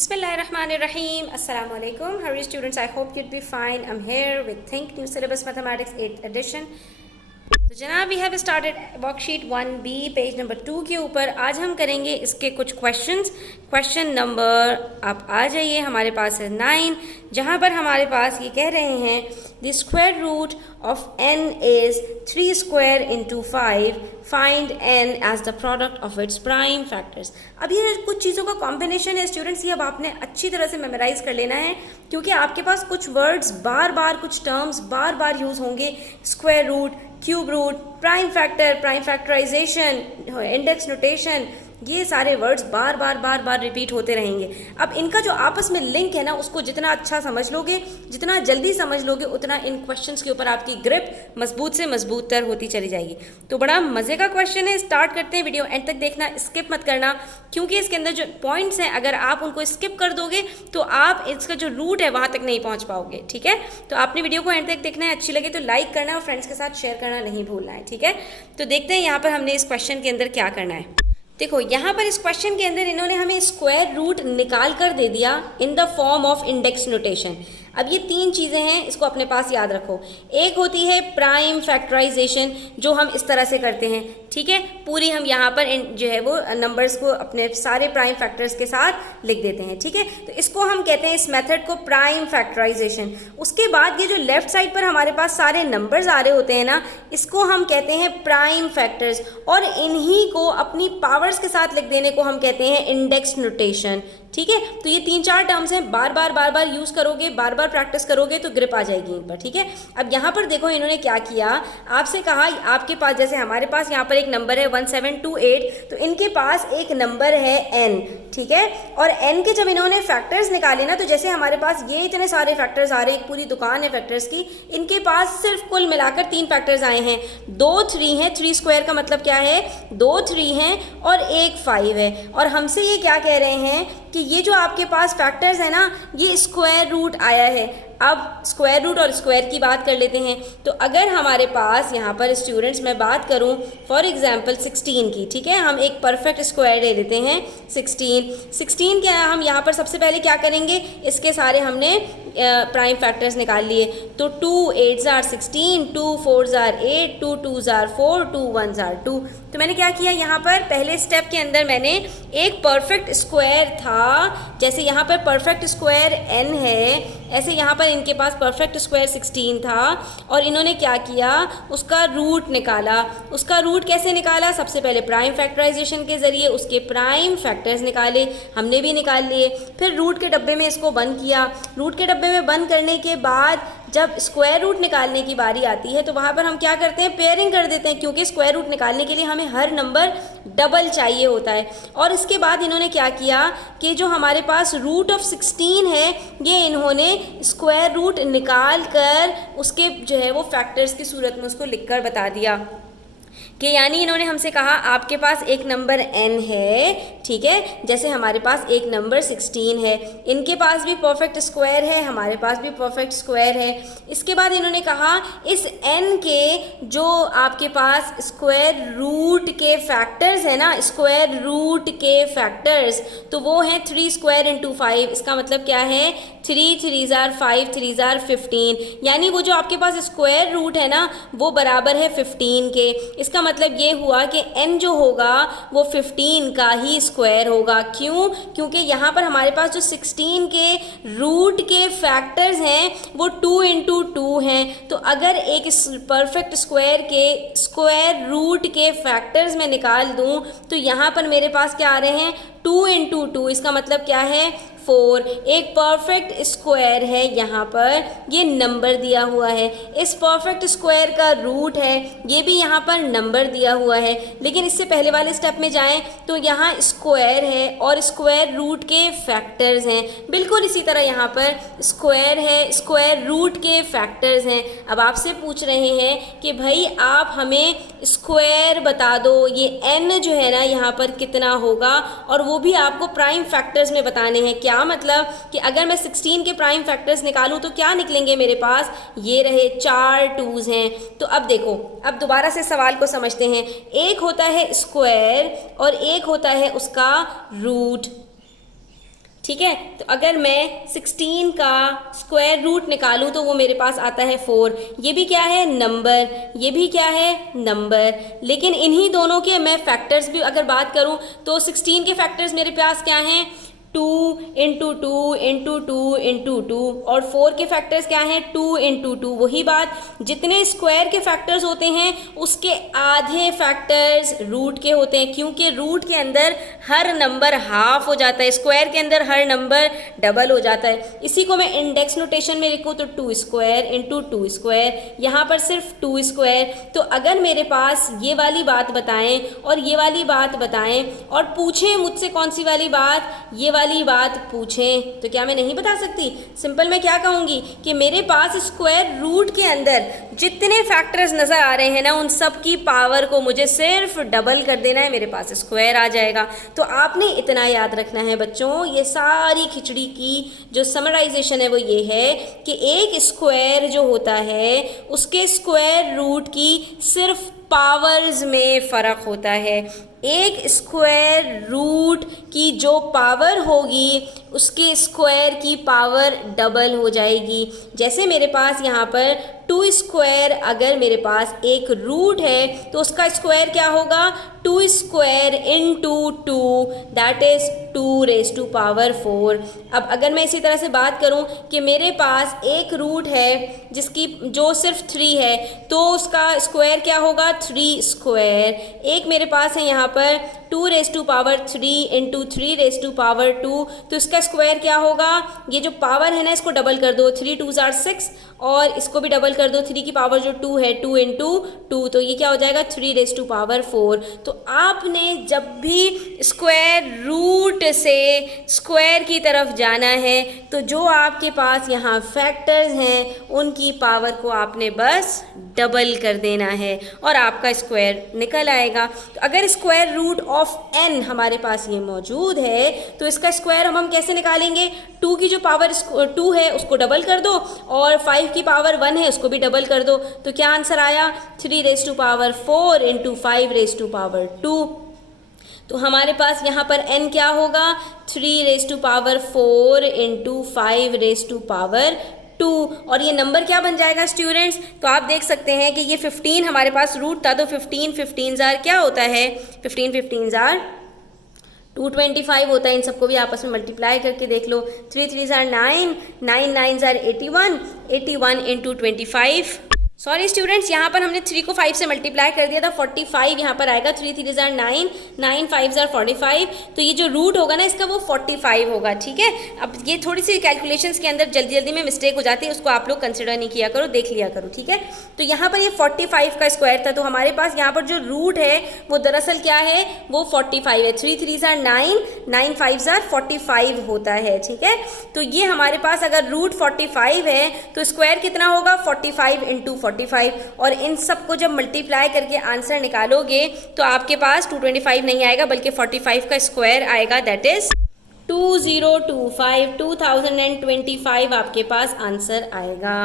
Bismillahirrahmanirrahim. Assalamu alaikum. How are you students? I hope you'd be fine. I'm here with Think New Syllabus Mathematics 8th edition. तो जनाब we have started worksheet 1B page number 2 के ऊपर आज हम करेंगे इसके कुछ questions. Question number आप आ जाइए, हमारे पास है 9, जहाँ पर हमारे पास ये कह रहे हैं the square root of n is 3 square into 5, find n as the product of its prime factors. अब ये कुछ चीज़ों का कॉम्बिनेशन है स्टूडेंट्स, ये अब आपने अच्छी तरह से मेमोराइज कर लेना है क्योंकि आपके पास कुछ वर्ड्स बार बार, कुछ टर्म्स बार बार यूज़ होंगे। Square root, cube root, prime factor, prime factorization, index notation, ये सारे वर्ड्स बार बार रिपीट होते रहेंगे। अब इनका जो आपस में लिंक है ना, उसको जितना अच्छा समझ लोगे, जितना जल्दी समझ लोगे, उतना इन क्वेश्चंस के ऊपर आपकी ग्रिप मजबूत से मजबूत तर होती चली जाएगी। तो बड़ा मज़े का क्वेश्चन है, स्टार्ट करते हैं। वीडियो एंड तक देखना, स्किप मत करना, क्योंकि इसके अंदर जो पॉइंट्स हैं अगर आप उनको स्किप कर दोगे तो आप इसका जो रूट है वहाँ तक नहीं पहुँच पाओगे। ठीक है, तो आपने वीडियो को एंड तक देखना है, अच्छी लगे तो लाइक करना और फ्रेंड्स के साथ शेयर करना नहीं भूलना है। ठीक है, तो देखते हैं यहाँ पर हमने इस क्वेश्चन के अंदर क्या करना है। देखो यहाँ पर इस क्वेश्चन के अंदर इन्होंने हमें स्क्वायर रूट निकाल कर दे दिया in the form of index notation. अब ये 3 चीज़ें हैं, इसको अपने पास याद रखो। एक होती है प्राइम फैक्टराइजेशन, जो हम इस तरह से करते हैं। ठीक है, पूरी हम यहाँ पर जो है वो नंबर्स को अपने सारे प्राइम फैक्टर्स के साथ लिख देते हैं। ठीक है, तो इसको हम कहते हैं, इस मेथड को प्राइम फैक्टराइजेशन। उसके बाद ये जो लेफ्ट साइड पर हमारे पास सारे नंबर्स आ रहे होते हैं ना, इसको हम कहते हैं प्राइम फैक्टर्स, और इन्हीं को अपनी पावर्स के साथ लिख देने को हम कहते हैं इंडेक्स नोटेशन। ठीक है, तो ये 3-4 टर्म्स हैं, बार बार यूज़ करोगे, बार बार प्रैक्टिस करोगे तो ग्रिप आ जाएगी इन पर। ठीक है, अब यहाँ पर देखो इन्होंने क्या किया, आपसे कहा आपके पास, जैसे हमारे पास यहाँ पर एक नंबर है 1728, तो इनके पास एक नंबर है n। ठीक है, और n के जब इन्होंने फैक्टर्स निकाले ना, तो जैसे हमारे पास ये इतने सारे फैक्टर्स आ रहे हैं, एक पूरी दुकान है फैक्टर्स की, इनके पास सिर्फ कुल मिलाकर 3 फैक्टर्स आए हैं। 2 3 हैं, 3 स्क्वायर का मतलब क्या है, 2 3 हैं और 1 5 है। और हमसे ये क्या कह रहे हैं कि ये जो आपके पास फैक्टर्स है ना, ये स्क्वायर रूट आया है। अब स्क्वायर रूट और स्क्वायर की बात कर लेते हैं। तो अगर हमारे पास यहाँ पर स्टूडेंट्स, मैं बात करूँ फॉर एग्जांपल 16 की, ठीक है, हम एक परफेक्ट स्क्वायर ले लेते हैं 16 क्या है, हम यहाँ पर सबसे पहले क्या करेंगे, इसके सारे हमने प्राइम फैक्टर्स निकाल लिए। तो 2 8s are 16, 2 4s are 8, 2 2s are 4, 2 1s are 2। तो मैंने क्या किया, यहाँ पर पहले स्टेप के अंदर मैंने एक परफेक्ट स्क्वायर था, जैसे यहाँ पर परफेक्ट स्क्वायर n है, ऐसे यहाँ पर इनके पास परफेक्ट स्क्वायर 16 था, और इन्होंने क्या किया, उसका रूट निकाला। उसका रूट कैसे निकाला, सबसे पहले प्राइम फैक्टराइजेशन के ज़रिए उसके प्राइम फैक्टर्स निकाले, हमने भी निकाल लिए। फिर रूट के डब्बे में इसको बंद किया। रूट के डब्बे में बंद करने के बाद जब स्क्वायर रूट निकालने की बारी आती है तो वहाँ पर हम क्या करते हैं, पेयरिंग कर देते हैं, क्योंकि स्क्वायर रूट निकालने के लिए हमें हर नंबर डबल चाहिए होता है। और इसके बाद इन्होंने क्या किया कि जो हमारे पास रूट ऑफ 16 है, ये इन्होंने स्क्वायर रूट निकाल कर उसके जो है वो फैक्टर्स की सूरत में उसको लिख कर बता दिया कि यानी इन्होंने हमसे कहा आपके पास एक नंबर n है, ठीक है, जैसे हमारे पास एक नंबर 16 है, इनके पास भी परफेक्ट स्क्वायर है, हमारे पास भी परफेक्ट स्क्वायर है। इसके बाद इन्होंने कहा इस n के जो आपके पास स्क्वायर रूट के फैक्टर्स है ना, स्क्वायर रूट के फैक्टर्स, तो वो हैं 3 स्क्वायर इंटू 5। इसका मतलब क्या है, 3 3s are 5, 3s are 15, यानी वो जो आपके पास स्क्वायर रूट है ना, वो बराबर है 15 के। इसका मतलब ये हुआ कि n जो होगा वो 15 का ही स्क्वायर होगा। क्यों, क्योंकि यहाँ पर हमारे पास जो 16 के रूट के फैक्टर्स हैं वो 2 इंटू 2 हैं। तो अगर एक परफेक्ट स्क्वायर के स्क्वायर रूट के फैक्टर्स में निकाल दूँ तो यहाँ पर मेरे पास क्या आ रहे हैं, 2 इंटू 2। इसका मतलब क्या है, 4। एक परफेक्ट स्क्वायर है, यहाँ पर ये नंबर दिया हुआ है, इस परफेक्ट स्क्वायर का रूट है, ये भी यहाँ पर नंबर दिया हुआ है। लेकिन इससे पहले वाले स्टेप में जाएं तो यहाँ स्क्वायर है और स्क्वायर रूट के फैक्टर्स हैं, बिल्कुल इसी तरह यहाँ पर स्क्वायर है, स्क्वायर रूट के फैक्टर्स हैं। अब आपसे पूछ रहे हैं कि भाई आप हमें स्क्वायर बता दो, ये n जो है ना यहाँ पर कितना होगा, और वो भी आपको प्राइम फैक्टर्स में बताने हैं। क्या मतलब कि अगर मैं 16 के प्राइम फैक्टर्स निकालूं तो क्या निकलेंगे मेरे पास, ये रहे 4 2s हैं। तो अब देखो, अब दोबारा से सवाल को समझते हैं। एक होता है स्क्वायर और एक होता है उसका रूट। ठीक है। तो अगर मैं 16 का स्क्वायर रूट निकालूं तो वो मेरे पास आता है 4। ये भी क्या है? नंबर। ये भी क्या है? नंबर। लेकिन इन्हीं दोनों के मैं फैक्टर्स भी अगर बात करूं तो 16 के फैक्टर्स मेरे पास क्या हैं? 2 इंटू 2 इंटू 2 इंटू 2। और 4 के फैक्टर्स क्या हैं? 2 इंटू 2। वही बात, जितने स्क्वायर के फैक्टर्स होते हैं उसके आधे फैक्टर्स रूट के होते हैं, क्योंकि रूट के अंदर हर नंबर हाफ हो जाता है, स्क्वायर के अंदर हर नंबर डबल हो जाता है। इसी को मैं इंडेक्स नोटेशन में लिखूँ तो 2 स्क्वायर इंटू 2 स्क्वायर, यहाँ पर सिर्फ 2 स्क्वायर। तो अगर मेरे पास ये वाली बात बताएं और ये वाली बात बताएं और पूछें मुझसे कौन सी वाली बात, ये वाली बात पूछें, तो क्या मैं नहीं बता सकती? सिंपल मैं क्या कहूँगी कि मेरे पास स्क्वायर रूट के अंदर जितने फैक्टर्स नज़र आ रहे हैं ना, उन सब की पावर को मुझे सिर्फ डबल कर देना है, मेरे पास स्क्वायर आ जाएगा। तो आपने इतना याद रखना है बच्चों, ये सारी खिचड़ी की जो समराइजेशन है वो ये है कि एक स्क्वायर जो होता है उसके स्क्वायर रूट की सिर्फ पावर्स में फ़र्क होता है। एक स्क्वायर रूट की जो पावर होगी उसके स्क्वायर की पावर डबल हो जाएगी। जैसे मेरे पास यहाँ पर 2 स्क्वायर, अगर मेरे पास एक रूट है तो उसका स्क्वायर क्या होगा? 2 square into 2, that is 2 raise to power 4। अब अगर मैं इसी तरह से बात करूं कि मेरे पास एक रूट है जिसकी जो सिर्फ 3 है, तो उसका स्क्वायर क्या होगा? 3 स्क्वायर। एक मेरे पास है यहाँ पर 2 raise to power 3 into 3 raise to power 2, तो इसका स्क्वायर क्या होगा? ये जो पावर है ना, इसको डबल कर दो, 3 2s are 6, और इसको भी डबल कर दो, 3 की पावर जो 2 है 2 इंटू 2, तो ये क्या हो जाएगा? 3 रेज़ टू पावर 4। तो आपने जब भी स्क्वायर रूट से स्क्वायर की तरफ जाना है तो जो आपके पास यहाँ फैक्टर्स हैं उनकी पावर को आपने बस डबल कर देना है और आपका स्क्वायर निकल आएगा। तो अगर स्क्वायर रूट ऑफ n हमारे पास ये मौजूद है तो इसका स्क्वायर हम कैसे निकालेंगे? 2 की जो पावर 2 है उसको डबल कर दो और 5 की पावर 1 है उसको भी डबल कर दो, तो क्या आंसर आया? 3 raise to power 4 into 5 raise to power 2। तो हमारे पास यहाँ पर n क्या होगा? 3 raise to power 4 into 5 raise to power 2। और ये नंबर क्या बन जाएगा स्टूडेंट्स? तो आप देख सकते हैं कि ये 15 हमारे पास रूट था, तो 15 15s आर क्या होता है? 15 15s आर 225 होता है। इन सबको भी आपस में मल्टीप्लाई करके देख लो। 3 3s are 9, 9 9s are 81, 81 into 25। Sorry students, यहाँ पर हमने 3 को 5 से मल्टीप्लाई कर दिया था, 45 यहाँ पर आएगा। 3 3s आर 9, 9 5s आर 45, तो ये जो रूट होगा ना इसका वो 45 होगा। ठीक है, अब ये थोड़ी सी कैलकुलेशंस के अंदर जल्दी जल्दी में मिस्टेक हो जाती है, उसको आप लोग कंसिडर नहीं किया करो, देख लिया करो। ठीक है, तो यहाँ पर ये 45 का स्क्वायर था, तो हमारे पास यहाँ पर जो रूट है वो दरअसल क्या है? वो 45 है। 3 3s आर 9, 9 5s आर 45 होता है। ठीक है, तो ये हमारे पास अगर रूट 45 है तो स्क्वायर कितना होगा? 45 इंटू 45, और इन सब को जब मल्टीप्लाई करके आंसर निकालोगे तो आपके पास 225 नहीं आएगा बल्कि 45 का स्क्वायर आएगा, दैट इज 2025, 2025 आपके पास आंसर आएगा।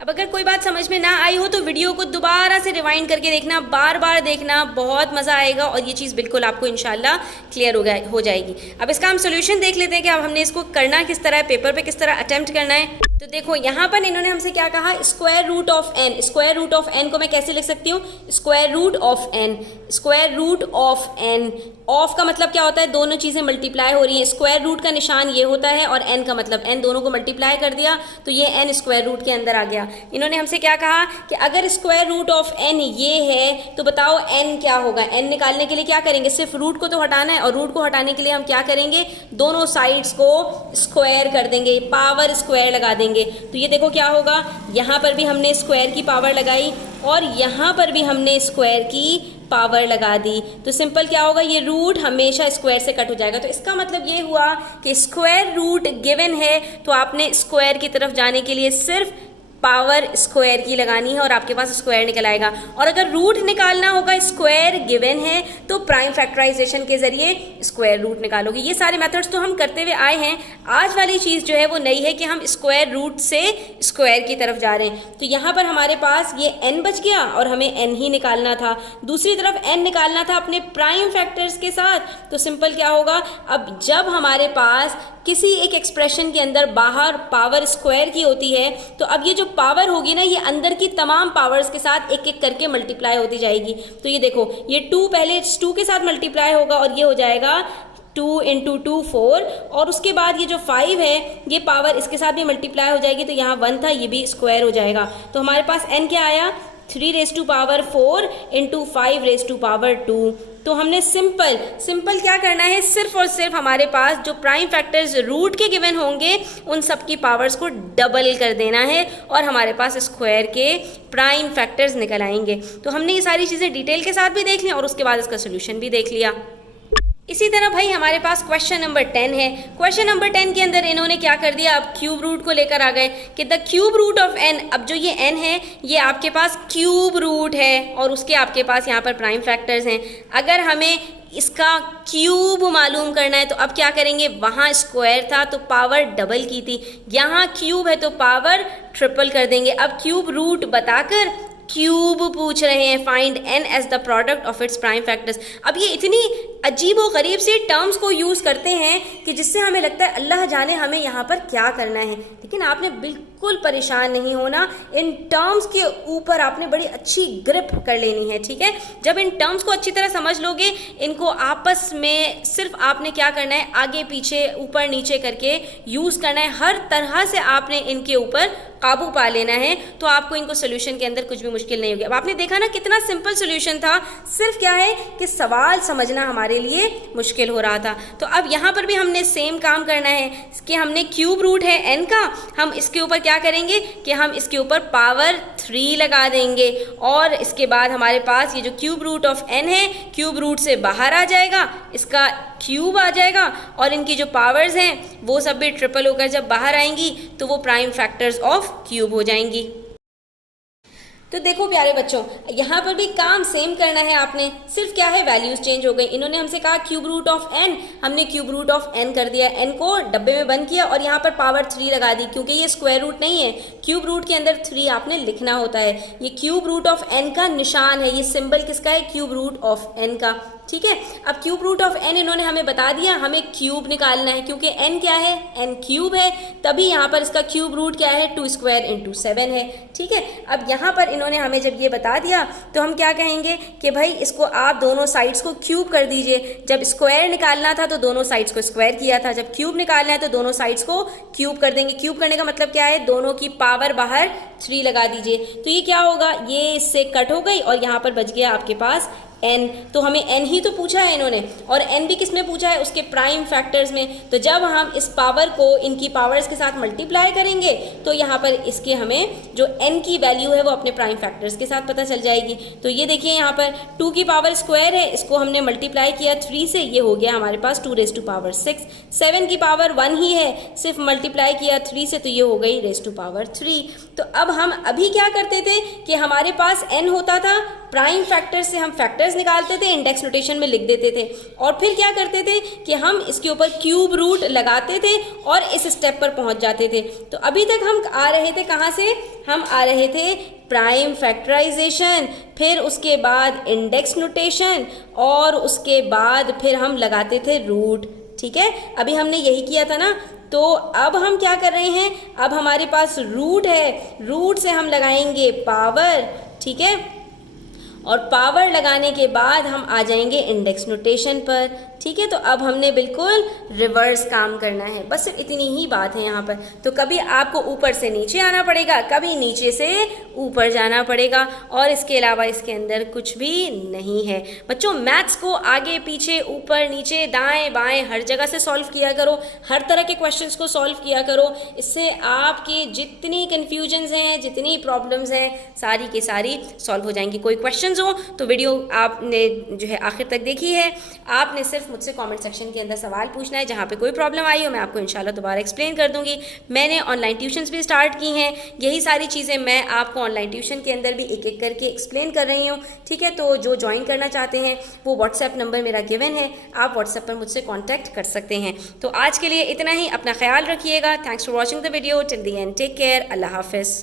अब अगर कोई बात समझ में ना आई हो तो वीडियो को दोबारा से रिवाइंड करके देखना, बार बार देखना, बहुत मज़ा आएगा और ये चीज़ बिल्कुल आपको इंशाल्लाह क्लियर हो जाएगी। अब इसका हम सोल्यूशन देख लेते हैं कि अब हमने इसको करना किस तरह है, पेपर पे किस तरह अटेम्प्ट करना है। तो देखो यहाँ पर इन्होंने हमसे क्या कहा? Square root of n। Square root of n को मैं कैसे लिख सकती हूँ? Square root of n, square root of n। Of का मतलब क्या होता है? दोनों चीज़ें मल्टीप्लाई हो रही हैं। स्क्वायर रूट का निशान ये होता है और n का मतलब n, दोनों को मल्टीप्लाई कर दिया तो ये n स्क्वायर रूट के अंदर आ गया। इन्होंने हमसे क्या कहा कि अगर स्क्वायर रूट ऑफ n ये है तो बताओ n क्या होगा? n निकालने के लिए क्या करेंगे? सिर्फ रूट को तो हटाना है, और रूट को हटाने के लिए हम क्या करेंगे? दोनों साइड्स को स्क्वायर कर देंगे, पावर स्क्वायर लगा देंगे। तो ये देखो क्या होगा, यहाँ पर भी हमने स्क्वायर की पावर लगाई और यहाँ पर भी हमने स्क्वायर की पावर लगा दी, तो सिंपल क्या होगा? ये रूट हमेशा स्क्वायर से कट हो जाएगा। तो इसका मतलब ये हुआ कि स्क्वायर रूट गिवन है तो आपने स्क्वायर की तरफ जाने के लिए सिर्फ पावर स्क्वायर की लगानी है और आपके पास स्क्वायर निकल आएगा। और अगर रूट निकालना होगा, स्क्वायर गिवन है, तो प्राइम फैक्टराइजेशन के जरिए स्क्वायर रूट निकालोगे। ये सारे मेथड्स तो हम करते हुए आए हैं। आज वाली चीज़ जो है वो नई है कि हम स्क्वायर रूट से स्क्वायर की तरफ जा रहे हैं। तो यहाँ पर हमारे पास ये n बच गया और हमें n ही निकालना था। दूसरी तरफ n निकालना था अपने प्राइम फैक्टर्स के साथ। तो सिंपल क्या होगा, अब जब हमारे पास किसी एक एक्सप्रेशन के अंदर बाहर पावर स्क्वायर की होती है, तो अब ये जो पावर होगी ना, ये अंदर की तमाम पावर्स के साथ एक एक करके मल्टीप्लाई होती जाएगी। तो ये देखो, ये 2 पहले 2 के साथ मल्टीप्लाई होगा और ये हो जाएगा 2 इंटू 2 4, और उसके बाद ये जो 5 है ये पावर इसके साथ भी मल्टीप्लाई हो जाएगी, तो यहाँ 1 था, ये भी स्क्वायर हो जाएगा। तो हमारे पास n क्या आया, 3 raise to power 4 into 5 raise to power 2। तो हमने सिंपल क्या करना है, सिर्फ और सिर्फ हमारे पास जो प्राइम फैक्टर्स रूट के गिवन होंगे उन सब की पावर्स को डबल कर देना है और हमारे पास स्क्वायर के प्राइम फैक्टर्स निकल आएंगे। तो हमने ये सारी चीज़ें डिटेल के साथ भी देख ली और उसके बाद इसका सोल्यूशन भी देख लिया। इसी तरह भाई हमारे पास क्वेश्चन नंबर 10 है। क्वेश्चन नंबर 10 के अंदर इन्होंने क्या कर दिया, अब क्यूब रूट को लेकर आ गए कि the cube root of n, अब जो ये n है ये आपके पास क्यूब रूट है और उसके आपके पास यहाँ पर प्राइम फैक्टर्स हैं। अगर हमें इसका क्यूब मालूम करना है तो अब क्या करेंगे, वहाँ स्क्वायर था तो पावर डबल की थी, यहाँ क्यूब है तो पावर ट्रिपल कर देंगे। अब क्यूब रूट बताकर क्यूब पूछ रहे हैं, find n as the product of its prime factors. अब ये इतनी अजीब व गरीब सी टर्म्स को यूज़ करते हैं कि जिससे हमें लगता है अल्लाह जाने हमें यहाँ पर क्या करना है, लेकिन आपने बिल्कुल परेशान नहीं होना। इन टर्म्स के ऊपर आपने बड़ी अच्छी ग्रिप कर लेनी है, ठीक है। जब इन टर्म्स को अच्छी तरह समझ लोगे, इनको आपस में सिर्फ आपने क्या करना है, आगे पीछे ऊपर नीचे करके यूज़ करना है, हर तरह से आपने इनके ऊपर काबू पा लेना है, तो आपको इनको सोल्यूशन के अंदर कुछ भी मुश्किल नहीं होगी। अब आपने देखा ना कितना सिंपल सोल्यूशन था, सिर्फ क्या है कि सवाल समझना हमारे लिए मुश्किल हो रहा था। तो अब यहाँ पर भी हमने सेम काम करना है कि हमने क्यूब रूट है n का, हम इसके ऊपर क्या करेंगे कि हम इसके ऊपर पावर 3 लगा देंगे और इसके बाद हमारे पास ये जो क्यूब रूट ऑफ n है, क्यूब रूट से बाहर आ जाएगा, इसका क्यूब आ जाएगा और इनकी जो पावर्स हैं वो सब भी ट्रिपल होकर जब बाहर आएंगी तो वो प्राइम फैक्टर्स ऑफ क्यूब हो जाएंगी। तो देखो प्यारे बच्चों, यहाँ पर भी काम सेम करना है आपने, सिर्फ क्या है वैल्यूज चेंज हो गई। इन्होंने हमसे कहा क्यूब रूट ऑफ n, हमने क्यूब रूट ऑफ n कर दिया, n को डब्बे में बंद किया और यहाँ पर पावर 3 लगा दी, क्योंकि ये स्क्वायर रूट नहीं है, क्यूब रूट के अंदर 3 आपने लिखना होता है। ये क्यूब रूट ऑफ n का निशान है, ये सिंबल किसका है, क्यूब रूट ऑफ n का, ठीक है। अब क्यूब रूट ऑफ n इन्होंने हमें बता दिया, हमें क्यूब निकालना है, क्योंकि n क्या है, n क्यूब है, तभी यहाँ पर इसका क्यूब रूट क्या है, 2 स्क्वायर इंटू 7 है, ठीक है। अब यहाँ पर इन्होंने हमें जब ये बता दिया तो हम क्या कहेंगे कि भाई इसको आप दोनों साइड्स को क्यूब कर दीजिए। जब स्क्वायर निकालना था तो दोनों साइड्स को स्क्वायर किया था, जब क्यूब निकालना है तो दोनों साइड्स को क्यूब कर देंगे। क्यूब करने का मतलब क्या है, दोनों की पावर बाहर 3 लगा दीजिए, तो ये क्या होगा, ये इससे कट हो गई और यहाँ पर बच गया आपके पास n। तो हमें n ही तो पूछा है इन्होंने, और n भी किस में पूछा है, उसके प्राइम फैक्टर्स में। तो जब हम इस पावर को इनकी पावर्स के साथ मल्टीप्लाई करेंगे तो यहाँ पर इसके हमें जो n की वैल्यू है वो अपने प्राइम फैक्टर्स के साथ पता चल जाएगी। तो ये देखिए यहाँ पर 2 की पावर स्क्वायर है, इसको हमने मल्टीप्लाई किया 3 से, ये हो गया हमारे पास 2 रेज़ टू पावर 6। 7 की पावर 1 ही है, सिर्फ मल्टीप्लाई किया 3 से, तो ये हो गई रेज़ टू पावर 3। तो अब हम अभी क्या करते थे कि हमारे पास n होता था, प्राइम फैक्टर से हम फैक्टर्स निकालते थे, इंडेक्स नोटेशन में लिख देते थे, और फिर क्या करते थे कि हम इसके ऊपर क्यूब रूट लगाते थे और इस स्टेप पर पहुंच जाते थे। तो अभी तक हम आ रहे थे कहाँ से, हम आ रहे थे प्राइम फैक्टराइजेशन, फिर उसके बाद इंडेक्स नोटेशन और उसके बाद फिर हम लगाते थे रूट, ठीक है। अभी हमने यही किया था ना। तो अब हम क्या कर रहे हैं, अब हमारे पास रूट है, रूट से हम लगाएंगे पावर, ठीक है, और पावर लगाने के बाद हम आ जाएंगे इंडेक्स नोटेशन पर, ठीक है। तो अब हमने बिल्कुल रिवर्स काम करना है, बस सिर्फ इतनी ही बात है यहाँ पर। तो कभी आपको ऊपर से नीचे आना पड़ेगा, कभी नीचे से ऊपर जाना पड़ेगा, और इसके अलावा इसके अंदर कुछ भी नहीं है। बच्चों मैथ्स को आगे पीछे ऊपर नीचे दाएं बाएं हर जगह से सॉल्व किया करो, हर तरह के क्वेश्चंस को सॉल्व किया करो। इससे आपकी जितनी कन्फ्यूजन्स हैं, जितनी प्रॉब्लम्स हैं, सारी की सारी सॉल्व हो जाएंगी। कोई क्वेश्चन हो तो वीडियो आपने जो है आखिर तक देखी है, आपने सिर्फ मुझसे कमेंट सेक्शन के अंदर सवाल पूछना है, जहाँ पे कोई प्रॉब्लम आई हो मैं आपको इंशाल्लाह दोबारा एक्सप्लेन कर दूंगी। मैंने ऑनलाइन ट्यूशन्स भी स्टार्ट की हैं, यही सारी चीज़ें मैं आपको ऑनलाइन ट्यूशन के अंदर भी एक एक करके एक्सप्लेन कर रही हूँ, ठीक है। तो जो ज्वाइन करना चाहते हैं वो व्हाट्सएप नंबर मेरा गिवन है, आप व्हाट्सएप पर मुझसे कॉन्टैक्ट कर सकते हैं। तो आज के लिए इतना ही, अपना ख्याल रखिएगा। Thanks for watching the video till the end, take care, Allah हाफिज़।